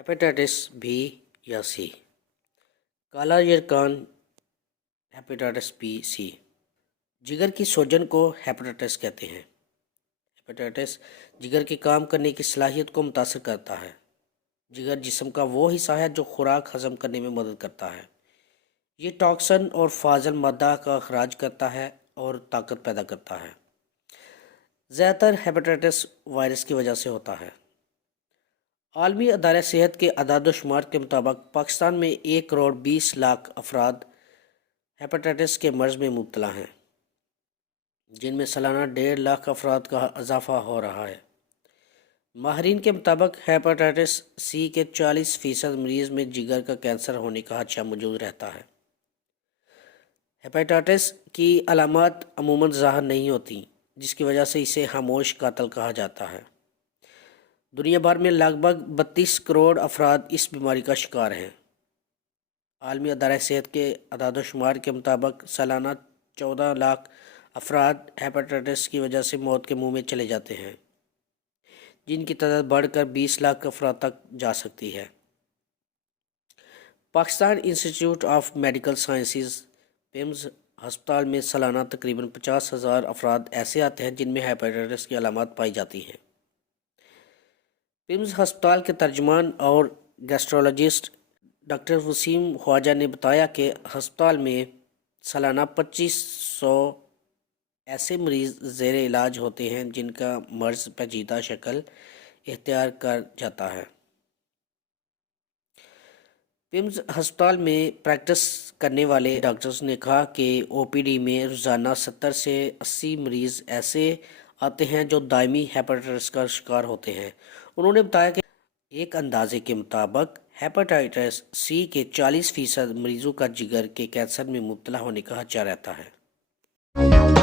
Hepatitis B या सी। काला यरकान hepatitis B C. जिगर की सूजन को हेपेटाइटिस कहते हैं। हेपेटाइटिस जिगर के काम करने की सलाहियत को मुतासर करता है। जिगर जिस्म का वो हिस्सा है जो खुराक हजम करने में मदद करता है। ये टॉक्सिन और फाजल मादा का अखराज करता है और ताकत पैदा करता है। ज़्यादातर हेपेटाइटिस वायरस की वजह से होता है। आलमी अदारे सेहत के अदाद-ओ-शुमार के मुताबिक पाकिस्तान में 1 करोड़ 20 लाख अफराद हेपेटाइटिस के मर्ज़ में मुब्तला हैं, जिनमें सालाना 1.5 लाख अफराद का इजाफा हो रहा है। माहरीन के मुताबिक हेपेटाइटिस सी के 40% मरीज़ में जिगर का कैंसर होने का खदशा मौजूद रहता है। हेपेटाइटिस की अलामत अमूमन ज़ाहिर नहीं होती, जिसकी वजह से इसे खामोश कातिल कहा जाता है। दुनिया भर में लगभग 32 करोड़ अफराद इस बीमारी का शिकार हैं। आलमी अदारा सेहत के अदाद-ओ-शुमार के मुताबिक सालाना 14 लाख अफराद हेपेटाइटिस की वजह से मौत के मुंह में चले जाते हैं, जिनकी तादाद बढ़कर 20 लाख अफराद तक जा सकती है। Pakistan institute of medical sciences PIMS हस्पताल में सालाना तकरीबन 50,000 अफराद ऐसे आते हैं जिनमें हेपेटाइटिस की अलामत पाई जाती हैं। पिम्स हस्पताल के तर्जुमान और गैस्ट्रोलॉजिस्ट डॉक्टर वसीम ख्वाजा ने बताया कि हस्पताल में सालाना 2500 ऐसे मरीज़ ज़ेर इलाज होते हैं जिनका मर्ज़ पेचीदा शक्ल इख्तियार कर जाता है। पिम्स हस्पताल में प्रैक्टिस करने वाले डॉक्टर्स ने कहा कि ओपीडी में रोज़ाना 70 से 80 मरीज़ ऐसे आते हैं जो दायमी हेपेटाइटिस का शिकार होते हैं। उन्होंने बताया कि एक अंदाजे के मुताबिक हेपेटाइटिस सी के 40% मरीजों का जिगर के कैंसर में मुब्तला होने का खदशा रहता है।